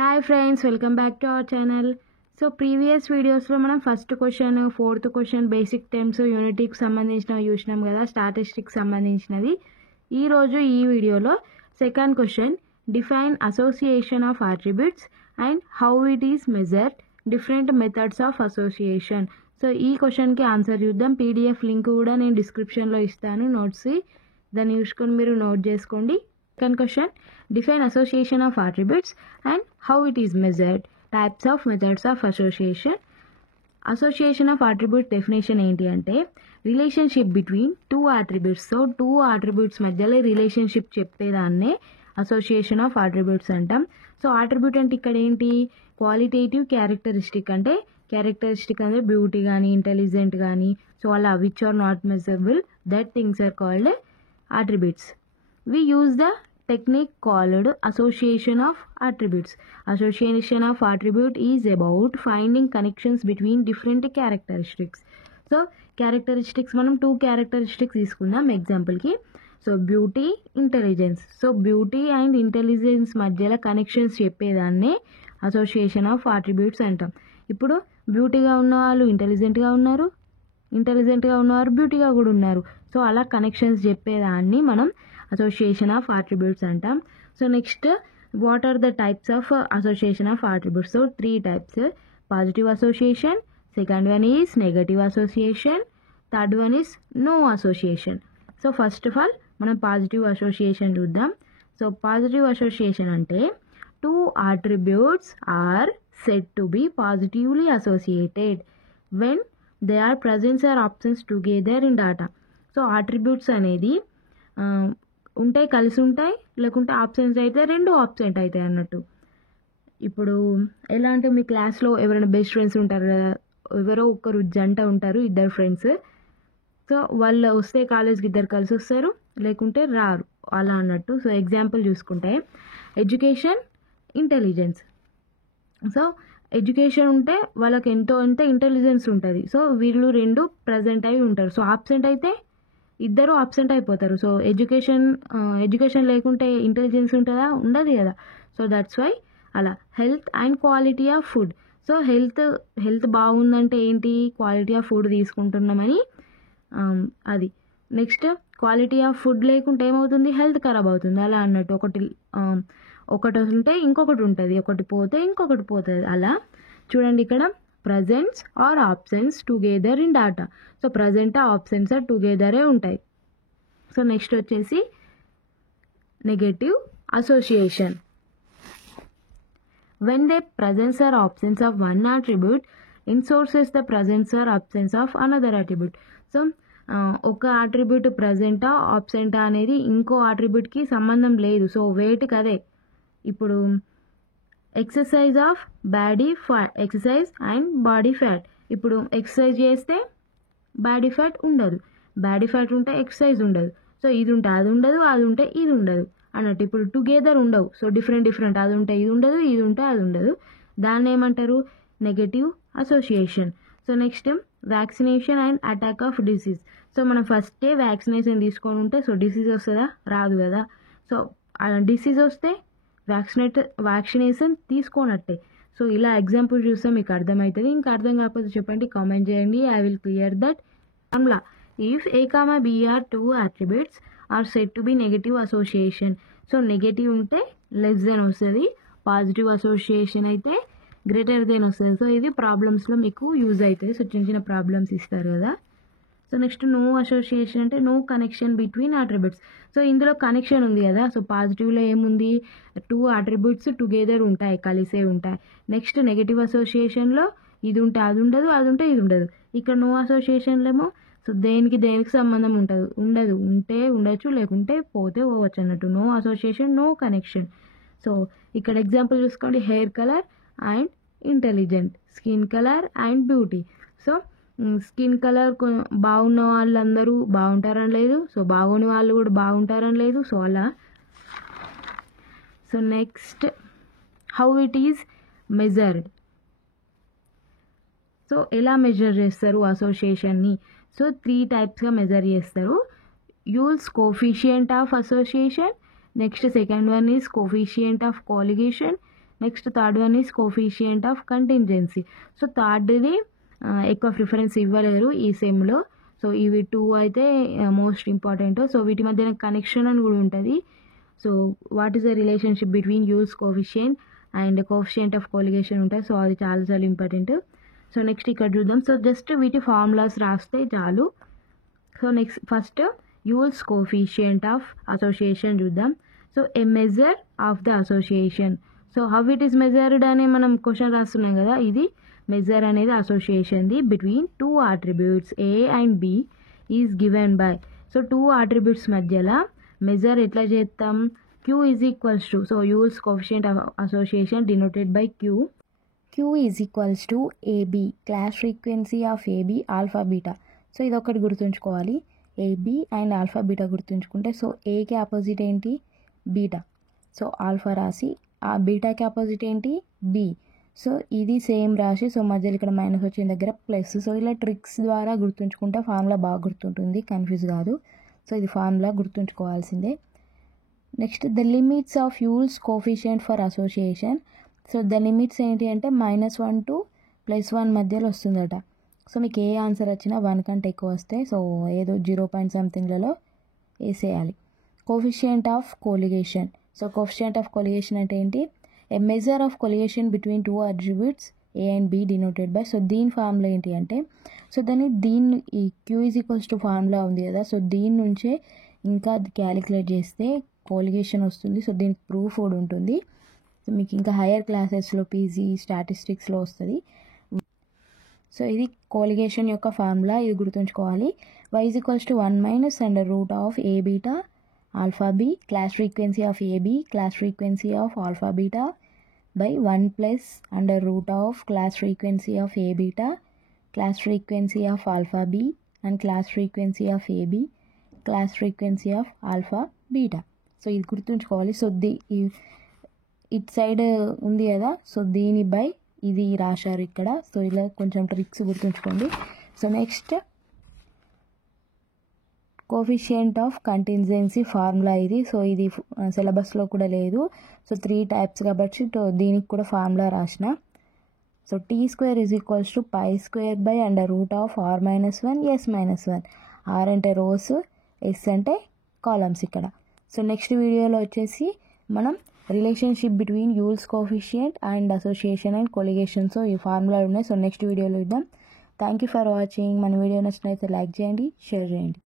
Hi friends, welcome back to our channel. So previous వీడియోస్లో మనం first question, fourth question basic terms యూనిటీకి సంబంధించినవి చూసినాం కదా, స్టాటిస్టిక్స్ సంబంధించినది. ఈరోజు ఈ వీడియోలో second question, define association of attributes and how it is measured, different methods of association. So ఈ క్వశ్చన్కి ఆన్సర్ చూద్దాం. పీడిఎఫ్ లింక్ కూడా నేను డిస్క్రిప్షన్లో ఇస్తాను, నోట్స్ దాన్ని చూసుకొని మీరు నోట్ చేసుకోండి. Second question, define association of attributes and how it is measured. Types of methods of association. Association of attribute definition ఏంటి అంటే relationship between two attributes. So two attributes మధ్యలో రిలేషన్షిప్ చెప్పేదాన్నే అసోసియేషన్ ఆఫ్ అట్రిబ్యూట్స్ అంటాం. So attribute అంటే ఇక్కడ ఏంటి, qualitative characteristic. అంటే characteristic అంటే బ్యూటీ కానీ ఇంటెలిజెంట్ కానీ, సో అలా which are not measurable, that things are called attributes. We use the technique called association of attributes. Association of attribute is about finding connections between different characteristics. So characteristics మనం two characteristics తీసుకుందాం ఎగ్జాంపుల్కి. So beauty, intelligence. So beauty and intelligence మధ్యలో connections చెప్పేదాన్నే association of attributes అంటాం. ఇప్పుడు బ్యూటీగా ఉన్న వాళ్ళు ఇంటెలిజెంట్గా ఉన్నారు, ఇంటెలిజెంట్గా ఉన్నవారు బ్యూటీగా కూడా ఉన్నారు. సో అలా కనెక్షన్స్ చెప్పేదాన్ని మనం అసోసియేషన్ ఆఫ్ అట్రిబ్యూట్స్ అంటాం. So next, what are the types of association of attributes? So 3 types. Positive association, second one is negative association, third one is no association. So first of all మనం positive association చూద్దాం. So positive association అంటే two attributes are said to be positively associated when they are presence or absence together in data. So attributes అనేది ఉంటాయి, కలిసి ఉంటాయి, లేకుంటే absence అయితే రెండు ఆబ్సెంట్ అవుతాయి అన్నట్టు. ఇప్పుడు ఎలా అంటే మీ క్లాస్లో ఎవరైనా బెస్ట్ ఫ్రెండ్స్ ఉంటారు కదా, ఎవరో ఒకరు జంట ఉంటారు, ఇద్దరు ఫ్రెండ్స్. సో వాళ్ళు వస్తే కాలేజ్కి ఇద్దరు కలిసి వస్తారు, లేకుంటే రారు, అలా అన్నట్టు. సో ఎగ్జాంపుల్ చూసుకుంటే ఎడ్యుకేషన్, ఇంటెలిజెన్స్. సో ఎడ్యుకేషన్ ఉంటే వాళ్ళకి ఎంతో ఇంటెలిజెన్స్ ఉంటుంది. సో వీళ్ళు రెండు ప్రజెంట్ అయి ఉంటారు. సో ఆబ్సెంట్ అయితే ఇద్దరు ఆబ్సెంట్ అయిపోతారు. సో ఎడ్యుకేషన్ లేకుంటే ఇంటెలిజెన్స్ ఉంటుందా? ఉండదు కదా. సో దట్స్ వై అలా. Health and quality of food. So health బాగుందంటే ఏంటి, క్వాలిటీ ఆఫ్ ఫుడ్ తీసుకుంటున్నామని అది. నెక్స్ట్, క్వాలిటీ ఆఫ్ ఫుడ్ లేకుంటే ఏమవుతుంది, హెల్త్ ఖరాబ్ అవుతుంది, అలా అన్నట్టు. ఒకటి ఉంటే ఇంకొకటి ఉంటుంది, ఒకటి పోతే ఇంకొకటి పోతుంది, అలా. చూడండి ఇక్కడ presence or absence together in data. So present absence టుగెదరే ఉంటాయి. సో నెక్స్ట్ వచ్చేసి negative association. When the presence or absence of one attribute ensures the presence or absence of another attribute. So ఒక అట్రిబ్యూట్ ప్రజెంటా ఆబ్సెంటా అనేది ఇంకో అట్రిబ్యూట్కి సంబంధం లేదు. సో వేటికి అదే. ఇప్పుడు exercise of body fat, exercise and body fat. ఇప్పుడు ఎక్సర్సైజ్ చేస్తే బాడీ ఫ్యాట్ ఉండదు, బాడీ ఫ్యాట్ ఉంటే ఎక్సర్సైజ్ ఉండదు. సో ఇది ఉంటే అది ఉండదు, అది ఉంటే ఇది ఉండదు అన్నట్టు. ఇప్పుడు టుగెదర్ ఉండవు. సో డిఫరెంట్, అది ఉంటే ఇది ఉండదు, ఇది ఉంటే అది ఉండదు. దాన్ని ఏమంటారు, negative association. So next, vaccination and attack of disease. So మనం ఫస్టే వ్యాక్సినేషన్ తీసుకొని ఉంటే సో డిసీజ్ వస్తుందా? రాదు కదా. సో డిసీజ్ వస్తే వ్యాక్సినేషన్ తీసుకోనట్టే. సో ఇలా ఎగ్జాంపుల్ చూస్తే మీకు అర్థమవుతుంది. ఇంకా అర్థం కాకపోతే చెప్పండి, కామెంట్ చేయండి, I will clear that. Formula, if A, B are two attributes are said to be negative association. So negative ఉంటే లెస్ దెన్ వస్తుంది, పాజిటివ్ అసోసియేషన్ అయితే గ్రేటర్ దెన్ వస్తుంది. సో ఇది ప్రాబ్లమ్స్లో మీకు యూజ్ అవుతుంది. సో చిన్న ప్రాబ్లమ్స్ ఇస్తారు కదా. సో నెక్స్ట్, నో అసోసియేషన్ అంటే no connection between attributes. So ఇందులో కనెక్షన్ ఉంది కదా. సో పాజిటివ్లో ఏముంది, టూ అట్రిబ్యూట్స్ టుగెదర్ ఉంటాయి, కలిసే ఉంటాయి. నెక్స్ట్ నెగటివ్ అసోసియేషన్లో ఇది ఉంటే అది ఉండదు, అది ఉంటే ఇది ఉండదు. ఇక్కడ నో అసోసియేషన్లో ఏమో సో దేనికి సంబంధం ఉండదు, ఉంటే ఉండొచ్చు, లేకుంటే పోతే పోవచ్చు అన్నట్టు. No association, no connection. So ఇక్కడ ఎగ్జాంపుల్ చూసుకోండి, hair colour and intelligent, skin colour and beauty. So skin colour బాగున్న వాళ్ళందరూ బాగుంటారని లేదు, సో బాగున్న వాళ్ళు కూడా బాగుంటారని లేదు. సో అలా. So next, how it is measured. So ఎలా మెజర్ చేస్తారు అసోసియేషన్ని? సో 3 టైప్స్గా మెజర్ చేస్తారు. Yule's coefficient of association, next second one is coefficient of colligation, next third one is coefficient of contingency. So థర్డ్ది ఎక్కువ ప్రిఫరెన్స్ ఇవ్వలేరు ఈ సెమ్లో. సో ఇవి 2 అయితే మోస్ట్ ఇంపార్టెంట్. సో వీటి మధ్యన కనెక్షన్ అని కూడా ఉంటుంది. So what is the relationship between Yule's coefficient and coefficient of colligation ఉంటుంది. సో అది చాలా చాలా ఇంపార్టెంట్. సో నెక్స్ట్ ఇక్కడ చూద్దాం. సో జస్ట్ వీటి ఫార్ములాస్ రాస్తే చాలు. So next first Yule's coefficient of association చూద్దాం. So a measure of the association. So how it is measured అని మనం క్వశ్చన్ రాస్తున్నాం కదా, ఇది మెజర్ అనేది అసోసియేషన్ది between 2 attributes A and B is given by. So 2 attributes మధ్యలో మెజర్ ఎట్లా చేస్తాం, Q is equals to, so Yule's coefficient of association denoted by Q. Q is equals to AB, class frequency of AB alpha beta. So ఇది ఒకటి గుర్తుంచుకోవాలి, AB and alpha beta గుర్తుంచుకుంటే. So ఏకి opposite ఏంటి, beta. So alpha రాసి ఆ బీటాకి opposite ఏంటి, B. So ఇది సేమ్ రాసి, సో మధ్యలో ఇక్కడ మైనస్ వచ్చిన దగ్గర ప్లస్. సో ఇలా ట్రిక్స్ ద్వారా గుర్తుంచుకుంటే ఫార్ములా బాగా గుర్తుంటుంది, కన్ఫ్యూజ్ కాదు. సో ఇది ఫార్ములా గుర్తుంచుకోవాల్సిందే. Next the limits of Yule's coefficient for association. So the limits ఏంటి అంటే -1 to +1 మధ్యలో వస్తుందట. సో మీకు ఏ ఆన్సర్ వచ్చినా 1 కంటే ఎక్కువ వస్తే సో ఏదో 0 పాయింట్ సంథింగ్లలో వేసేయాలి. Coefficient of colligation. So coefficient of colligation అంటే ఏంటి, a measure of colligation between 2 attributes A and B denoted by. So దీని ఫార్ములా ఏంటి అంటే, సో దీన్ని ఈ Q is equals to formula ఉంది కదా, సో దీని నుంచే ఇంకా క్యాలిక్యులేట్ చేస్తే కోలిగేషన్ వస్తుంది. సో దీనికి ప్రూఫ్ కూడా ఉంటుంది. సో మీకు ఇంకా హైయర్ క్లాసెస్లో PG స్టాటిస్టిక్స్లో వస్తుంది. సో ఇది కోలిగేషన్ యొక్క ఫార్ములా, ఇది గుర్తుంచుకోవాలి. Y is equals to 1 minus under root of A beta alpha B, class frequency of AB, class frequency of alpha beta by 1 plus under root of class frequency of A beta, class frequency of alpha B and class frequency of AB, class frequency of alpha beta. So ఇది గుర్తుంచుకోవాలి. So it side ఉంది కదా, so దీని by ఇది రాశారు ఇక్కడ. So ఇలా కొంచెం ట్రిక్స్ గుర్తుంచుకోండి. So next coefficient of contingency formula ఇది. సో ఇది సిలబస్లో కూడా లేదు. సో 3 types కాబట్టి దీనికి కూడా ఫార్ములా రాసిన. So T² is equals to π² by under root of R-1 S-1. R అంటే రోస్, S అంటే కాలమ్స్ ఇక్కడ. సో నెక్స్ట్ వీడియోలో వచ్చేసి మనం relationship between Yule's coefficient and association and colligation. So ఈ ఫార్ములా ఉన్నాయి. సో నెక్స్ట్ వీడియోలో ఇద్దాం. Thank you for watching. మన వీడియో నచ్చినట్లయితే లైక్ చేయండి, షేర్ చేయండి.